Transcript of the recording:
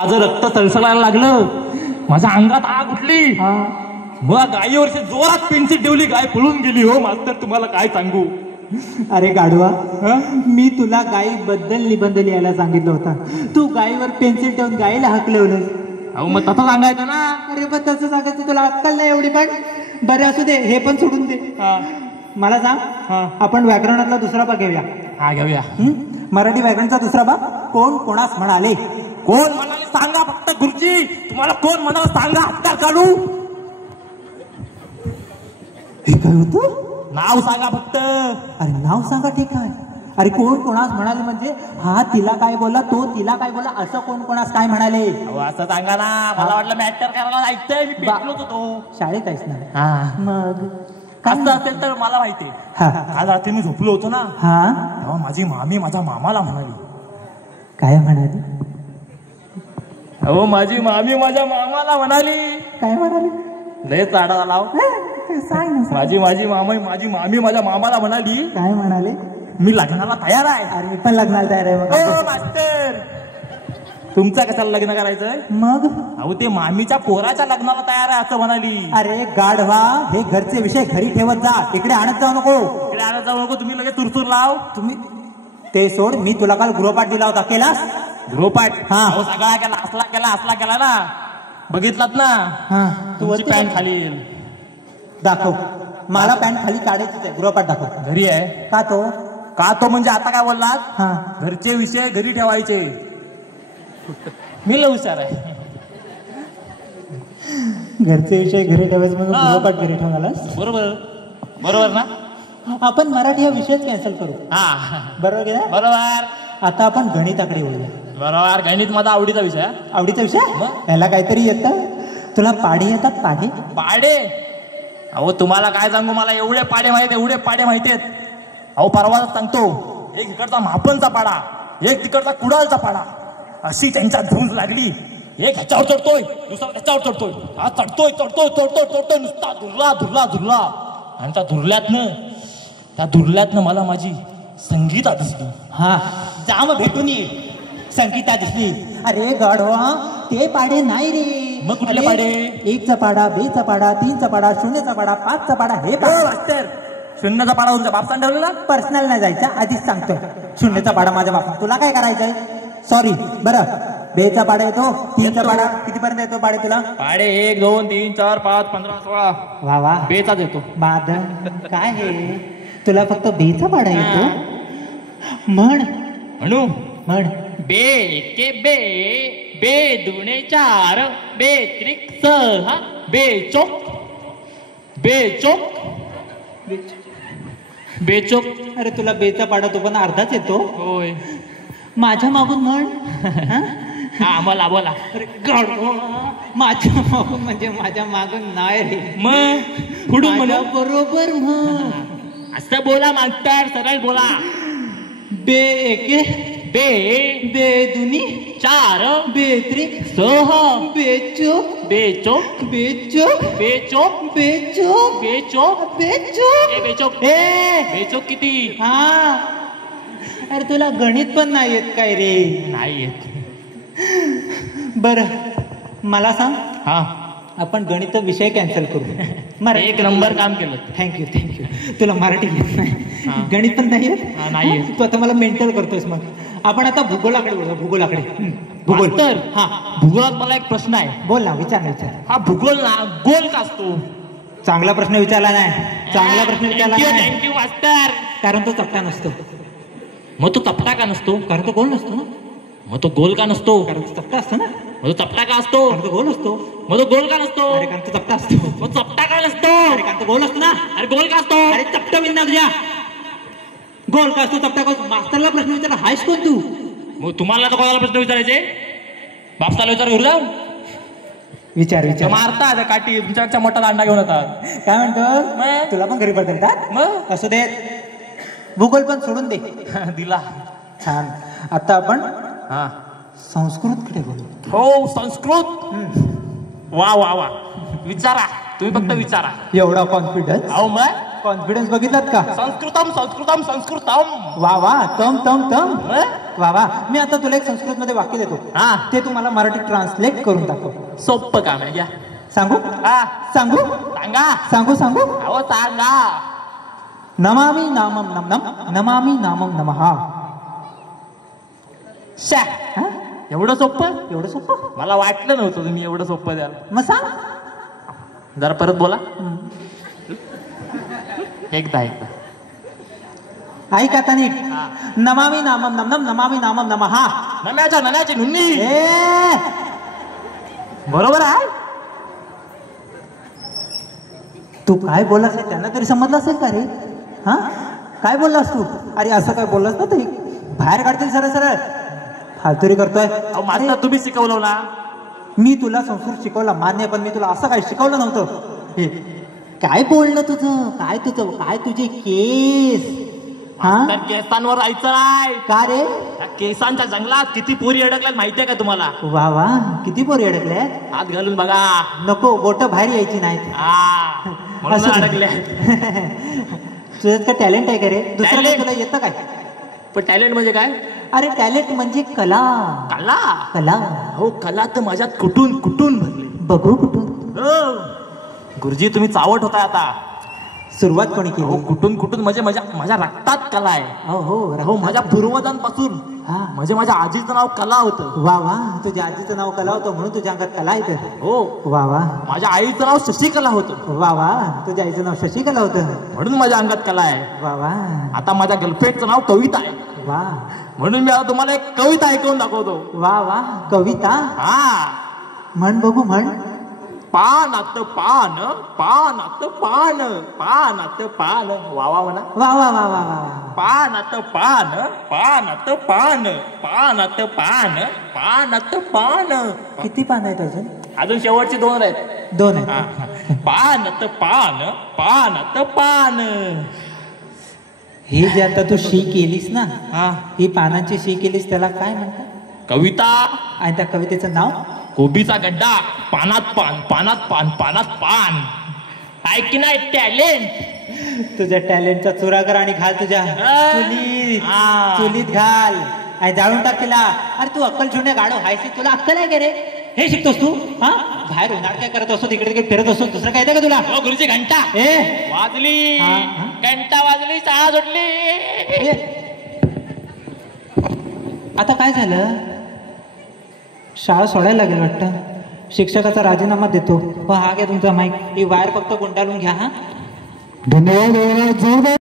माझं रक्त सळसळायला लागलं, माझ्या अंगात आग उठली. मग गायीवरची जोरात पेन्सिल ठेवली, गाय पळून गेली. हो मास्तर, तुम्हाला काय सांगू. अरे गाढवा, मी तुला गायीबद्दल निबंध लिहायला सांगितलं होता, तू गायीवर पेन्सिल ठेवून गायीला हकलवलं. अहो मग तसं सांगायचं ना. अरे पण तसं सांगायचं तुला अक्कल नाही एवढी. पण बरं असू दे, हे पण सोडून दे. मला सांग, आपण व्याकरणातला दुसरा भाग घेऊया. हा घेऊया. मराठी व्याकरणाचा दुसरा भाग. कोण कोणास म्हणाले. कोण म्हणाले सांगा फक्त गुरुजी. तुम्हाला कोण म्हणाला सांगा, हत्यार काढू. हे काय होतं? नाव सांगा फक्त. अरे नाव सांगा, ठीक आहे. अरे कोण कोणास म्हणाले म्हणजे हा तिला काय बोलला, तो तिला काय बोलला, असं कोण कोणास काय म्हणाले. असं सांगा ना. मला वाटलं मॅटर करायला ऐकतंय, मी पेटलोच होतो. शाळेत आहेस ना. मग असं असेल तर मला माहिती. काल रात्री मी झोपलो होतो ना, तेव्हा माझी मामी माझ्या मामाला म्हणाली. काय म्हणाली? अहो माझी मामी माझ्या मामाला म्हणाली. काय म्हणाली? लय चाडा लाव. माझी मामी माझ्या मामाला म्हणाली. काय म्हणाले? मी लग्नाला तयार आहे. अरे मी पण लग्नाला तयार आहे. हो मास्तर, तुमचा कशाला लग्न करायचंय? मग अहो ते मामीच्या पोराच्या लग्नाला तयार आहे असं म्हणाली. अरे गाढवा, हे घरचे विषय घरी ठेवत जा, इकडे आणत जाऊ नको. इकडे आणत जाऊ नको. तुम्ही लगेच तुरतूर लाव. तुम्ही ते सोड, मी तुला काल गृहपाठ दिला होता, केलास? गृहपाठ? हा सगळा केला. असला केला ना, बघितलात ना. तुमची पॅन्ट खाली येईल. दाखव मला. पॅन्ट खाली काढायचीच आहे. गृहपाठ दाखव. घरी आहे का तो म्हणजे आता काय बोललात? घरचे विषय घरी ठेवायचे. मी लय हुशार आहे. घरचे विषय घरी ठेवायचे म्हणून गृहपाठ घरी ठेवायलास. बरोबर ना. आपण मराठी हा विषयच कॅन्सल करू. बरोबर की नाही? बरोबर. आता आपण गणिताकडे बोलूया. बरोबर. गणित माझा आवडीचा विषय. आवडीचा विषय? याला काहीतरी येतं. तुला पाढे येतात? पाढे. अहो तुम्हाला काय सांगू, मला एवढे पाढे माहिती आहेत. अहो परवाच सांगतो, एक इकडचा मापनचा पाडा, एक तिकडचा कुडालचा पाडा, अशी त्यांच्यात झुंज लागली. एक ह्याच्यावर चढतोय, दुसरा त्याच्यावर चढतोय. हा चढतोय नुसता धुरला. आणि त्या धुरल्यातनं मला माझी संगीता दिसली. जाम भेटून ये. संगीता दिसली. अरे गाढवा, ते पाडे नाही रे. मग कुठले पाडे? 1चा पाडा, 2चा पाडा, 3चा पाडा, 0चा पाडा, 5चा पाडा. हे मास्तर, 0चा पाडा तुमच्या बापसान ठेवलेला. पर्सनल नाही जायचा, आधीच सांगतोय. 0चा पाडा माझ्या बापा. तुला काय करायचंय? सॉरी. बरं, 2चा पाडा येतो, 3चा पाडा. कितीपर्यंत येतो पाडे तुला? पाडे 1 2 3 4 5 15 16. वा 2चाच येतो. बादल काय हे, तुला फक्त 2चा पाडा येतो? म्हणू बे के बे, बे दुणे 4, बे त्रिक 6, बेचोक. अरे तुला 2चा पाडा तो पण अर्धाच येतो. होय. माझ्या मागून म्हण. बोला. अरे माझ्या मागून म्हणजे माझ्या मागून नाही रे. मग पुढून म्हणा. बरोबर म्हण. असं बोला मास्तर, सरळ बोला. बे एके, बे दुनी 4, बे त्रिक 6, बेचोक. किती? अरे तुला गणित पण नाही येत काय रे? नाही येत. बरं मला सांग, आपण गणित विषय कॅन्सल करू. एक नंबर काम केलं. थँक्यू. तुला मराठी येत नाही, गणित पण नाही येत. नाही. तू आता मला मेंटल करतोस. मग आपण आता भूगोलाकडे बोलू. भूगोल. तर भूगोलात मला एक प्रश्न आहे. बोल ना, विचार. हा भूगोल ना गोल का असतो? चांगला प्रश्न विचारला नाही. थँक्यू मास्तर. कारण तो चपटा नसतो. मग तो चपटा का नसतो? कारण तो गोल नसतो ना. मग तो गोल का नसतो? कारण तो चपटा असतो ना. मग तो चपटा का असतो? कारण तो गोल असतो. मग तो गोल का नसतो? अरे कारण तो चपटा असतो. मग चपटा का नसतो? अरे कारण तो गोल असतो ना. अरे गोल का असतो? अरे चपटा विना तुझ्या. गोल का असतो, चपटा का? मास्तरला प्रश्न विचारला हायस कोण तू? मग तुम्हाला तर कोणाला प्रश्न विचारायचे? बापसाला विचार करू जाऊ. विचार मारता काठी, तुमच्यापेक्षा मोठा दांडा घेऊन येतात. काय म्हणतो? तुला पण घरी पडतात? मग असू दे, भूगोल पण सोडून दे. दिला. छान. आता आपण संस्कृतकडे बोलू. हो संस्कृत. वा. विचारा, तुम्ही फक्त विचारा. एवढा कॉन्फिडन्स? अहो मग कॉन्फिडन्स बघितलात का? संस्कृतम. वा तम वा वा, मी आता तुला एक संस्कृत मध्ये वाक्य देतो, हा. ते तू मला मराठी ट्रान्सलेट करून दाखव. सोपं काम आहे घ्या. सांगू हा सांगू सांगा. सांगू सांगू अहो सांगा. नमामि नामम नम नम नमामि नामम नमः. शा हा? एवढं सोपं? एवढं सोपं? मला वाटलं नव्हतं तुम्ही एवढं सोपं द्याल. मग सांग. जरा परत बोला. एकदा ऐक आता नीट. नमामि नामम नम नम नमामि नामम नमः. नम्याच्या नन्याची नुन्नी. ए बरोबर आहे. तू काय बोललास हे त्यांना तरी समजलं असेल का रे? हा काय बोललास तू? अरे असं काय बोललास ना तरी बाहेर काढतील सरळ सरळ. फालतुरी करतोय. माझं तुम्ही शिकवलं ना. मी तुला संस्कृत शिकवला मान्य, पण मी तुला असं काय शिकवलं नव्हतं. हे काय बोलणं तुझं? काय तुझं? काय तुझे केस? हा तर केसांवर राहायचं नाही. का रे? या केसांच्या जंगलात किती पोरी अडकल्यात माहितीये का तुम्हाला? वा वा, किती पोरी अडकल्या. हात घालून बघा. नको, बोट बाहेर यायची नाहीत. हा म्हणून अडकल्या. तुझ्यात काय टॅलेंट आहे का रे? दुसरं काही Talent? तुला येतं काय? पण टॅलेंट म्हणजे काय? अरे टॅलेंट म्हणजे कला. कला. कला हो कला तर माझ्यात कुठून कुठून भरली. बघू कुठून. हो. गुरुजी तुम्ही चावट होता आता. सुरुवात कोणी हो केली? कुठून कुठून म्हणजे माझ्या रक्तात कला आहे. हो हो माझ्या पूर्वजांपासून. हा. म्हणजे माझ्या आजीचं नाव कला होतं. वा वा, तुझ्या आजीचं नाव कला होतं म्हणून तुझ्या अंगात कला येते. हो वा वा माझ्या आईचं नाव शशिकला होतं. वा वा, तुझ्या आईचं नाव शशिकला होतं. म्हणून माझ्या अंगात कला आहे. वा वा आता माझ्या गर्लफ्रेंडचं नाव कविता आहे. वा म्हणून मी आता तुम्हाला एक कविता ऐकवून दाखवतो. वा वा, कविता हा. म्हण बघू, म्हण. पानात पान पानात पान पानात पान. वावा म्हणा. वा वा वा वा वा. पानात पान पानात पान पानात पान पानात पान. किती पान आहेत अजून? अजून शेवटचे 2 आहेत. 2 आहेत. हा. पानात पान पानात पान. हे जे आता तू शी केलीस ना, हा ही पानांची शी केलीस, त्याला काय म्हणतात? कविता. आणि त्या कवितेचं नाव? कोबीचा गड्डा पानात पान पानात पान पानात पान. आहे की नाही टॅलेंट? तुझ्या टॅलेंटचा चुरा कर आणि घाल तुझ्या चुलीत. चुलीत घाल आणि जाळून टाक तिला. अरे तू अक्कल शून्य गाडो हायसी, तुला अक्कल आहे का रे? हे शिकतोस तू? हा बाहेर उन्हाळ काय करत असतो, तिकडे तिकडे फिरत असतो, दुसरं काय येतं का तुला? हो गुरुजी घंटा वाजली. घंटा वाजली, शाळा सुटली. आता काय झालं? शाळा सोडायला लागेल वाटतं. शिक्षकाचा राजीनामा देतो. हा घ्या तुमचा माईक. ही वायर फक्त गुंडाळून घ्या. हा धन्यवाद.